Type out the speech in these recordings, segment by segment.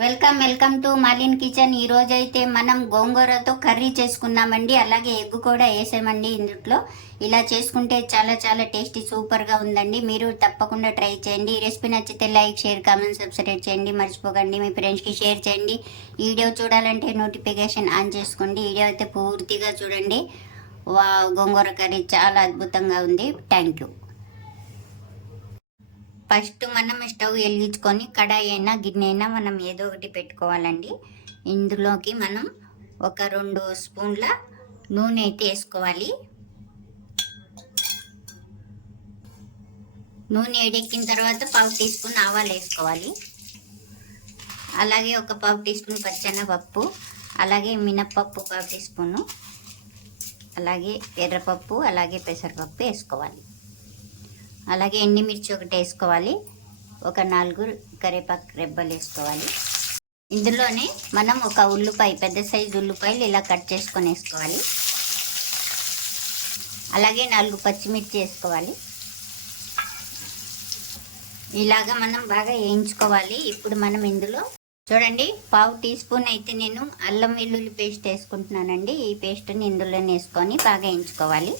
Welcome welcome to మాలిన్ kitchen. ఈరోజు అయితే మనం గోంగూరతో కర్రీ చేసుకున్నామండి అలాగే ఎగ్ కూడా వేసామండి ఇందులో ఇలా చేసుకుంటే చాలా చాలా టేస్టీ సూపర్గా ఉందండి. మీరు తప్పకుండా ట్రై చేయండి. ఈ రెసిపీ నచ్చితే లైక్ షేర్ కామెంట్ సబ్స్క్రైబ్ చేయండి. మర్చిపోకండి. మీ ఫ్రెండ్స్కి షేర్ చేయండి. వీడియో చూడాలంటే నోటిఫికేషన్ ఆన్ చేసుకోండి. వీడియో అయితే పూర్తిగా చూడండి. వా గోంగూర కర్రీ చాలా అద్భుతంగా ఉంది. Thank you. ఫస్ట్ మనం స్టవ్ వెలిగించుకొని కడాయి అయినా గిన్నె అయినా మనం ఏదో ఒకటి పెట్టుకోవాలండి. ఇందులోకి మనం ఒక రెండు స్పూన్ల నూనె అయితే వేసుకోవాలి. నూనె వేడెక్కిన తర్వాత పావు టీ స్పూన్ ఆవాలు వేసుకోవాలి. అలాగే ఒక పావు టీ స్పూన్ పచ్చెనపప్పు అలాగే మినప్పప్పు పావు టీ స్పూను అలాగే ఎర్రపప్పు అలాగే పెసరపప్పు వేసుకోవాలి. అలాగే ఎండిమిర్చి ఒకటి వేసుకోవాలి. ఒక నాలుగు కరివేపాకు రెబ్బలు వేసుకోవాలి. ఇందులోనే మనం ఒక ఉల్లిపాయ పెద్ద సైజు ఉల్లిపాయలు ఇలా కట్ చేసుకొని వేసుకోవాలి. అలాగే నాలుగు పచ్చిమిర్చి వేసుకోవాలి. ఇలాగా మనం బాగా వేయించుకోవాలి. ఇప్పుడు మనం ఇందులో చూడండి పావు టీ స్పూన్ అయితే నేను అల్లం వెల్లుల్లి పేస్ట్ వేసుకుంటున్నానండి. ఈ పేస్ట్ని ఇందులోనే వేసుకొని బాగా వేయించుకోవాలి.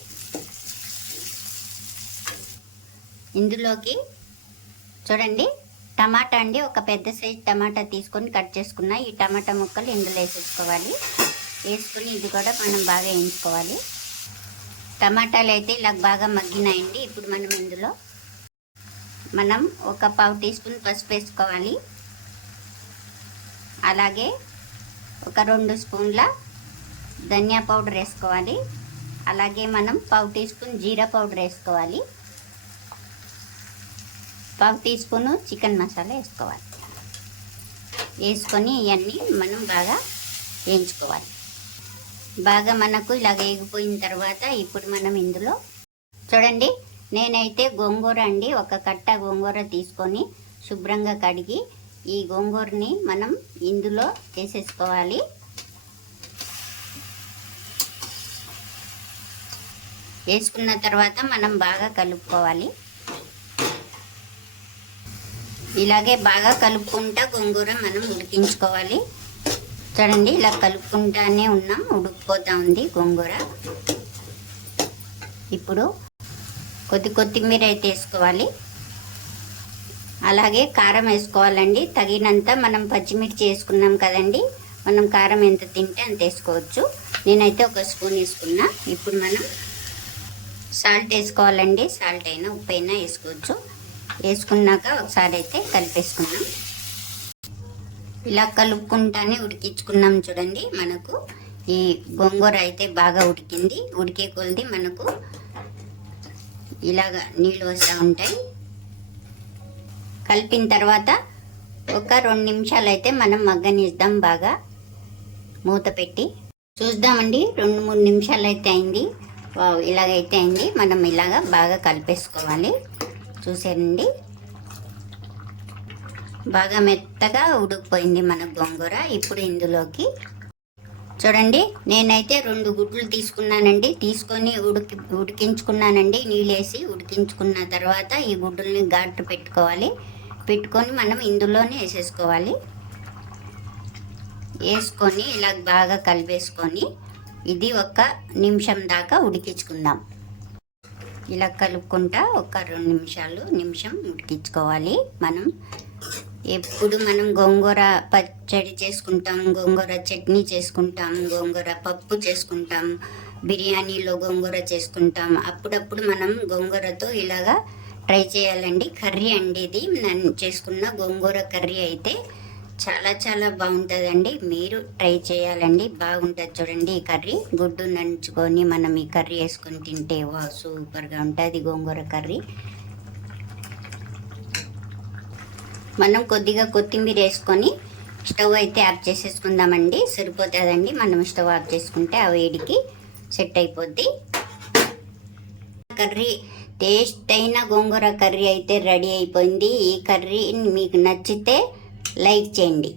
ఇందులోకి చూడండి టమాటా అండి ఒక పెద్ద సైజ్ టమాటా తీసుకొని కట్ చేసుకున్న ఈ టమాటా ముక్కలు ఇందులో వేసేసుకోవాలి. వేసుకుని ఇది కూడా మనం బాగా వేయించుకోవాలి. టమాటాలు అయితే ఇలా బాగా మగ్గినాయండి ఇప్పుడు మనం ఇందులో మనం ఒక పావు టీ స్పూన్ పసుపు వేసుకోవాలి. అలాగే ఒక రెండు స్పూన్ల ధనియా పౌడర్ వేసుకోవాలి. అలాగే మనం పావు టీ స్పూన్ జీరా పౌడర్ వేసుకోవాలి. పావు టీ స్పూను చికెన్ మసాలా వేసుకోవాలి. వేసుకొని ఇవన్నీ మనం బాగా వేయించుకోవాలి. బాగా మనకు ఇలాగ వేగిపోయిన తర్వాత ఇప్పుడు మనం ఇందులో చూడండి నేనైతే గోంగూర అండి ఒక కట్ట గోంగూర తీసుకొని శుభ్రంగా కడిగి ఈ గోంగూరని మనం ఇందులో వేసేసుకోవాలి. వేసుకున్న తర్వాత మనం బాగా కలుపుకోవాలి. ఇలాగే బాగా కలుపుకుంటా గోంగూర మనం ఉడికించుకోవాలి. చూడండి ఇలా కలుపుకుంటానే ఉన్నాం ఉడికిపోతూ ఉంది గోంగూర. ఇప్పుడు కొద్ది కొత్తిమీర అయితే వేసుకోవాలి. అలాగే కారం వేసుకోవాలండి. తగినంత మనం పచ్చిమిర్చి వేసుకున్నాం కదండి మనం కారం ఎంత తింటే అంత వేసుకోవచ్చు. నేనైతే ఒక స్పూన్ వేసుకున్నా. ఇప్పుడు మనం సాల్ట్ వేసుకోవాలండి. సాల్ట్ అయినా ఉప్పు అయినా వేసుకోవచ్చు. వేసుకున్నాక ఒకసారి అయితే కలిపేసుకున్నాం ఇలా కలుపుకుంటానే ఉడికించుకున్నాం చూడండి. మనకు ఈ గోంగూర అయితే బాగా ఉడికింది. ఉడికే కొలిది మనకు ఇలాగ నీళ్ళు వస్తూ ఉంటాయి. కలిపిన తర్వాత ఒక రెండు నిమిషాలు అయితే మనం మగ్గనిద్దాం బాగా. మూత పెట్టి చూద్దామండి. రెండు మూడు నిమిషాలు అయితే అయింది. ఇలాగైతే అయింది. మనం ఇలాగ బాగా కలిపేసుకోవాలి. చూసారండి బాగా మెత్తగా ఉడికిపోయింది మన గోంగూర. ఇప్పుడు ఇందులోకి చూడండి నేనైతే రెండు గుడ్లు తీసుకున్నానండి. తీసుకొని ఉడికి ఉడికించుకున్నానండి. నీళ్ళేసి ఉడికించుకున్న తర్వాత ఈ గుడ్డుల్ని ఘాటు పెట్టుకోవాలి. పెట్టుకొని మనం ఇందులోనే వేసేసుకోవాలి. వేసుకొని ఇలా బాగా కలిపేసుకొని ఇది ఒక నిమిషం దాకా ఉడికించుకుందాం. ఇలా కలుపుకుంటా ఒక రెండు నిమిషాలు నిమిషం ఉడికించుకోవాలి మనం. ఎప్పుడు మనం గోంగూర పచ్చడి చేసుకుంటాం గోంగూర చట్నీ చేసుకుంటాం గోంగూర పప్పు చేసుకుంటాం బిర్యానీలో గోంగూర చేసుకుంటాం అప్పుడప్పుడు మనం గోంగూరతో ఇలాగా ట్రై చేయాలండి. కర్రీ అండి ఇది. నేను చేసుకున్న గోంగూర కర్రీ అయితే చాలా చాలా బాగుంటుందండి. మీరు ట్రై చేయాలండి. బాగుంటుంది చూడండి ఈ కర్రీ. గుడ్డు నంచుకొని మనం ఈ కర్రీ వేసుకొని తింటే వా సూపర్గా ఉంటుంది గోంగూర కర్రీ. మనం కొద్దిగా కొత్తిమీర వేసుకొని స్టవ్ అయితే ఆఫ్ చేసేసుకుందామండి. సరిపోతుందండి. మనం స్టవ్ ఆఫ్ చేసుకుంటే ఆ వేడికి సెట్ అయిపోద్ది. కర్రీ టేస్ట్ అయిన గోంగూర కర్రీ అయితే రెడీ అయిపోయింది. ఈ కర్రీ మీకు నచ్చితే లైక్ చేయండి.